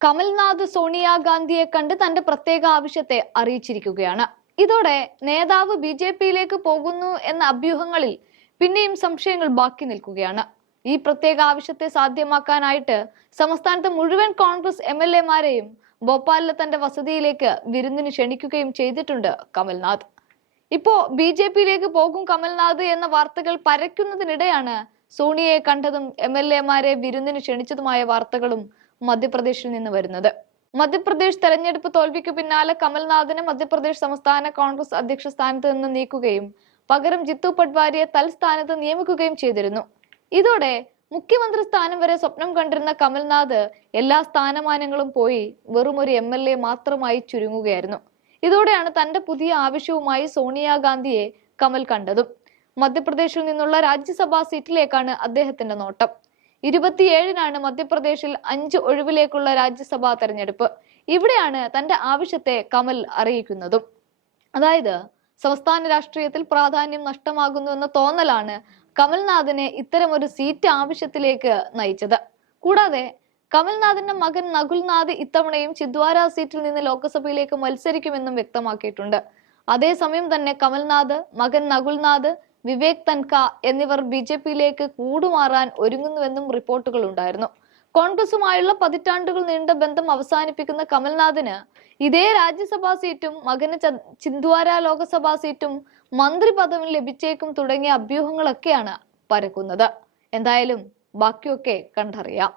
കമൽനാഥ് സോണിയാഗാന്ധിയെ കണ്ട് തന്റെ പ്രത്യേക ആവശ്യത്തെ അറിയിച്ചിരിക്കുകയാണ്. ഇതോടെ നേതാവ് ബി ജെ പിയിലേക്ക് പോകുന്നു എന്ന അഭ്യൂഹങ്ങളിൽ പിന്നെയും സംശയങ്ങൾ ബാക്കി നിൽക്കുകയാണ്. ഈ പ്രത്യേക ആവശ്യത്തെ സാധ്യമാക്കാനായിട്ട് സംസ്ഥാനത്തെ മുഴുവൻ കോൺഗ്രസ് എം എൽ എമാരെയും ഭോപ്പാലിലെ തന്റെ വസതിയിലേക്ക് വിരുന്നിന് ക്ഷണിക്കുകയും ചെയ്തിട്ടുണ്ട് കമൽനാഥ്. ഇപ്പോ ബി ജെ പിയിലേക്ക് പോകും കമൽനാഥ് എന്ന വാർത്തകൾ പരക്കുന്നതിനിടെയാണ് സോണിയയെ കണ്ടതും എം എൽ എമാരെ വിരുന്നിന് ക്ഷണിച്ചതുമായ വാർത്തകളും മധ്യപ്രദേശിൽ നിന്ന് വരുന്നത്. മധ്യപ്രദേശ് തെരഞ്ഞെടുപ്പ് തോൽവിക്ക് പിന്നാലെ കമൽനാഥിനെ മധ്യപ്രദേശ് സംസ്ഥാന കോൺഗ്രസ് അധ്യക്ഷ സ്ഥാനത്ത് നിന്ന് നീക്കുകയും പകരം ജിത്തു പട്വാരിയെ തൽസ്ഥാനത്ത് നിയമിക്കുകയും ചെയ്തിരുന്നു. ഇതോടെ മുഖ്യമന്ത്രി സ്ഥാനം വരെ സ്വപ്നം കണ്ടിരുന്ന കമൽനാഥ് എല്ലാ സ്ഥാനമാനങ്ങളും പോയി വെറും ഒരു എം എൽ എ മാത്രമായി ചുരുങ്ങുകയായിരുന്നു. ഇതോടെയാണ് തന്റെ പുതിയ ആവശ്യവുമായി സോണിയാഗാന്ധിയെ കമൽ കണ്ടതും. മധ്യപ്രദേശിൽ നിന്നുള്ള രാജ്യസഭാ സീറ്റിലേക്കാണ് അദ്ദേഹത്തിന്റെ നോട്ടം. ഇരുപത്തിയേഴിനാണ് മധ്യപ്രദേശിൽ അഞ്ച് ഒഴിവിലേക്കുള്ള രാജ്യസഭാ തെരഞ്ഞെടുപ്പ്. ഇവിടെയാണ് തന്റെ ആവശ്യത്തെ കമൽ അറിയിക്കുന്നതും. അതായത് സംസ്ഥാന രാഷ്ട്രീയത്തിൽ പ്രാധാന്യം നഷ്ടമാകുന്നു എന്ന തോന്നലാണ് കമൽനാഥിനെ ഇത്തരമൊരു സീറ്റ് ആവശ്യത്തിലേക്ക് നയിച്ചത്. കൂടാതെ കമൽനാഥിന്റെ മകൻ നകുൽനാഥ് ഇത്തവണയും ചിദ്വാര സീറ്റിൽ നിന്ന് ലോക്സഭയിലേക്ക് മത്സരിക്കുമെന്നും വ്യക്തമാക്കിയിട്ടുണ്ട്. അതേസമയം തന്നെ കമൽനാഥ് മകൻ നകുൽനാഥ് വിവേക് തൻക എന്നിവർ ബി ജെ പിയിലേക്ക് കൂടുമാറാൻ ഒരുങ്ങുന്നുവെന്നും റിപ്പോർട്ടുകൾ ഉണ്ടായിരുന്നു. കോൺഗ്രസുമായുള്ള പതിറ്റാണ്ടുകൾ നീണ്ട ബന്ധം അവസാനിപ്പിക്കുന്ന കമൽനാഥിന് ഇതേ രാജ്യസഭാ സീറ്റും മകന് ചിന്ദ്വാര ലോക്സഭാ സീറ്റും മന്ത്രി പദവും ലഭിച്ചേക്കും തുടങ്ങിയ അഭ്യൂഹങ്ങളൊക്കെയാണ് പരക്കുന്നത്. എന്തായാലും ബാക്കിയൊക്കെ കണ്ടറിയാം.